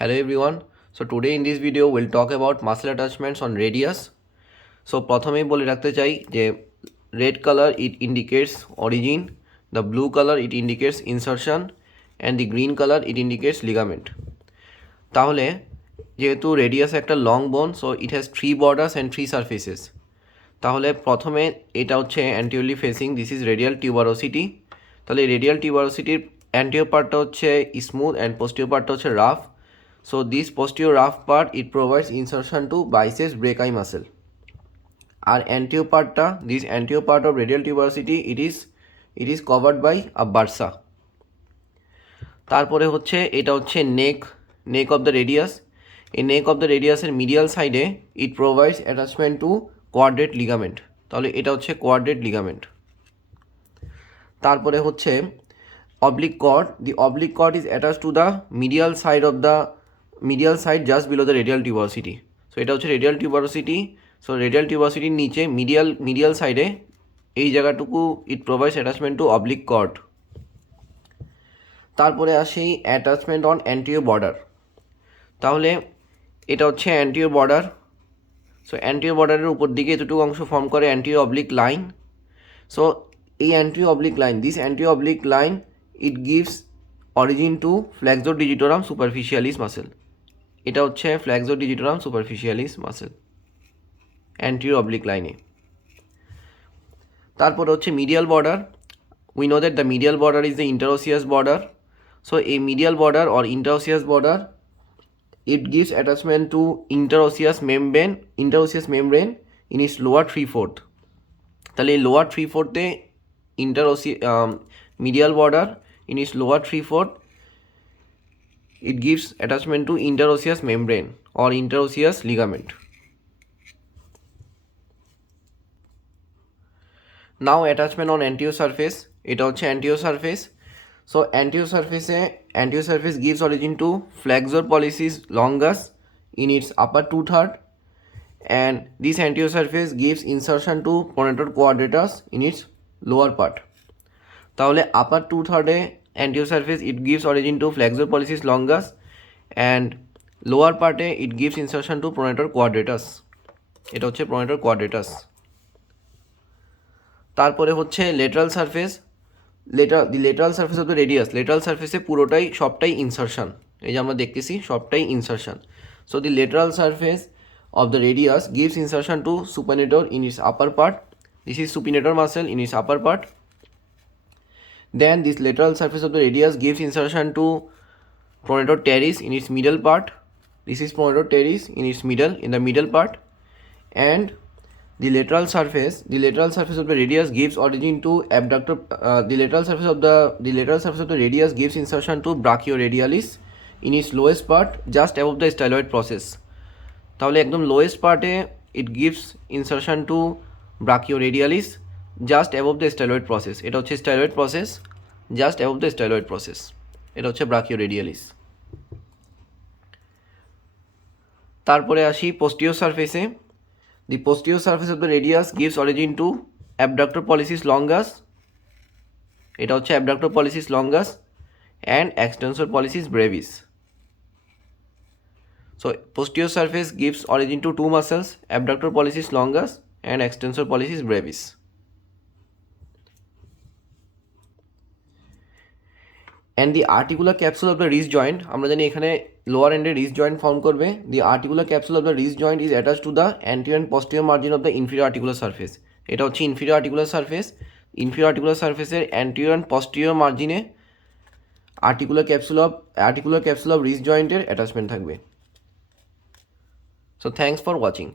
Hello everyone. So today in this video we'll talk about muscle attachments on radius. So প্রথমেই বলে রাখতে চাই যে red color it indicates origin, the blue color it indicates insertion and the green color it indicates ligament. তাহলে যেহেতু radius একটা long bone so it has 3 borders and 3 surfaces. তাহলে প্রথমে এটা হচ্ছে anteriorly facing, this is radial tuberosity. তাহলে radial টিউবারোসিটির anterior পার্টটা হচ্ছে স্মুথ অ্যান্ড পোস্টিরিয়র পার্টটা হচ্ছে rough. So this posterior rough part it provides insertion to biceps brachii muscle. Our anterior part this anterior part of radial tuberosity it is covered by a bursa. তারপরে হচ্ছে এটা হচ্ছে neck of the radius. এই neck of the radius এর medial side it provides attachment to quadrate ligament. তাহলে এটা হচ্ছে quadrate ligament. তারপরে হচ্ছে oblique cord. The oblique cord is attached to the medial side just below the radial tuberosity. So এটা হচ্ছে radial tuberosity. So radial tuberosity নিচে medial side এই জায়গাটুকু it provides attachment to oblique cord. তারপরে আসি attachment on anterior border. তাহলে এটা হচ্ছে anterior border. So anterior border-এর উপর দিকে এতটুকু অংশ ফর্ম করে anterior oblique line. So এই anterior oblique line, this anterior oblique line it gives origin to flexor digitorum superficialis muscle. এটা হচ্ছে flexor digitorum superficialis muscle anterior oblique line এ। তারপরে হচ্ছে medial border. We know that the medial border is the interosseous border. So a medial border or interosseous border it gives attachment to interosseous membrane in its lower 3/4. তাহলে এই lower 3/4 A medial border in its lower 3/4 it gives attachment to interosseous membrane or interosseous ligament. Now attachment on anterior surface. এটা হচ্ছে anterior surface. So anterior surface gives origin to flexor pollicis longus in its upper 2/3 and this anterior surface gives insertion to pronator quadratus in its lower part. তাহলে upper 2/3 anterior surface it gives origin to flexor pollicis longus and lower part it gives insertion to pronator quadratus. এটা হচ্ছে pronator quadratus. তারপরে হচ্ছে lateral surface. The lateral surface of the radius, lateral surface সবটাই insertion. এই যে আমরা দেখতেছি সবটাই insertion. So the lateral surface of the radius gives insertion to supinator in its upper part. This is supinator muscle in its upper part. Then this lateral surface of the radius gives insertion to pronator teres in its middle part. This is pronator teres in the middle part. And the lateral surface of the radius gives origin to abductor. The lateral surface of the radius gives insertion to brachioradialis in its lowest part just above the styloid process. তাহলে একদম lowest part it gives insertion to brachioradialis just above the styloid process. এটা হচ্ছে styloid process, just above the styloid process. এটা হচ্ছে brachioradialis. তারপরে আসি posterior surface A. The posterior surface of the radius gives origin to abductor pollicis longus. এটা হচ্ছে abductor pollicis longus and extensor pollicis brevis. So posterior surface gives origin to two muscles, abductor pollicis longus and extensor pollicis brevis. And the articular capsule of the wrist joint, আমরা জানি এখানে lower end এ wrist joint form করবে. The articular capsule of the wrist joint is attached to the anterior and posterior margin of the inferior articular surface. এটা হচ্ছে inferior articular surface. Inferior articular surface এর anterior and posterior margin A articular capsule of wrist joint এর attachment থাকবে. So thanks for watching.